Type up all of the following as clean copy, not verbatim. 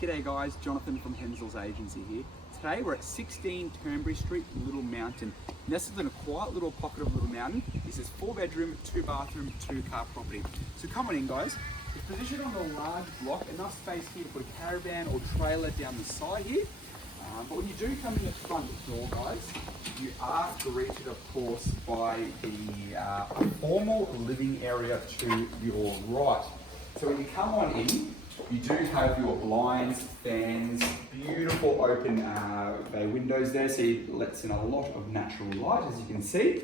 G'day guys, Jonathan from Henzells Agency here. Today we're at 16 Turnbury Street, Little Mountain. Nestled in a quiet little pocket of Little Mountain. This is 4-bedroom, 2-bathroom, 2-car property. So come on in guys. It's positioned on a large block, enough space here to put a caravan or trailer down the side here. But when you do come in the front door guys, you are greeted of course by the formal living area to your right. So when you come on in, you do have your blinds, fans, beautiful open bay windows there, so it lets in a lot of natural light, as you can see.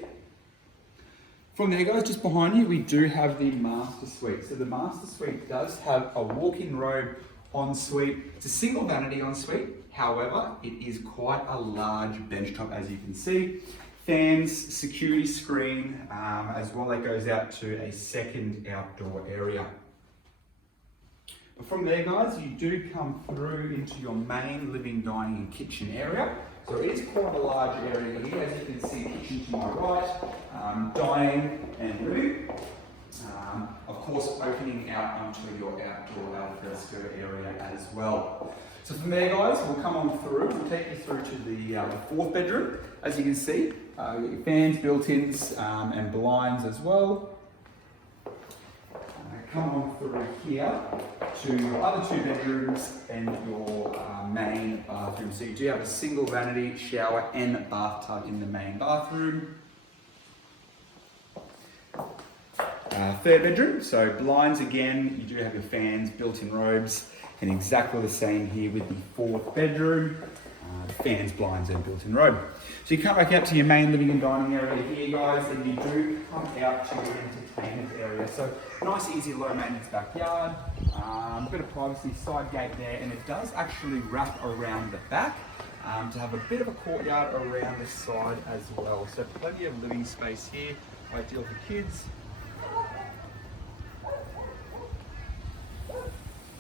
From there guys, just behind you, we do have the master suite. So the master suite does have a walk-in robe ensuite. It's a single vanity ensuite, however, it is quite a large benchtop, as you can see. Fans, security screen, as well, that goes out to a second outdoor area. But from there guys, you do come through into your main living, dining and kitchen area. So it is quite a large area here, as you can see, kitchen to my right, dining and living. Of course, opening out onto your outdoor alfresco area as well. So from there guys, we'll come on through, we'll take you through to the 4th bedroom. As you can see, you've got your fans, built-ins and blinds as well. Come on through here to your other 2 bedrooms and your main bathroom. So you do have a single vanity, shower and bathtub in the main bathroom. 3rd bedroom, so blinds again, you do have your fans, built-in robes, and exactly the same here with the 4th bedroom. Fans, blinds and built-in robe. So you come back out to your main living and dining area here guys, and you do come out to your entertainment area. So nice, easy, low maintenance backyard, bit of privacy, side gate there, and it does actually wrap around the back to have a bit of a courtyard around the side as well. So plenty of living space here, ideal for kids.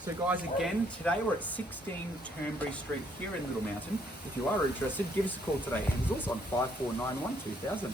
So guys, again, today we're at 16 Turnbury Street here in Little Mountain. If you are interested, give us a call today, Henzells, on 5491 2000.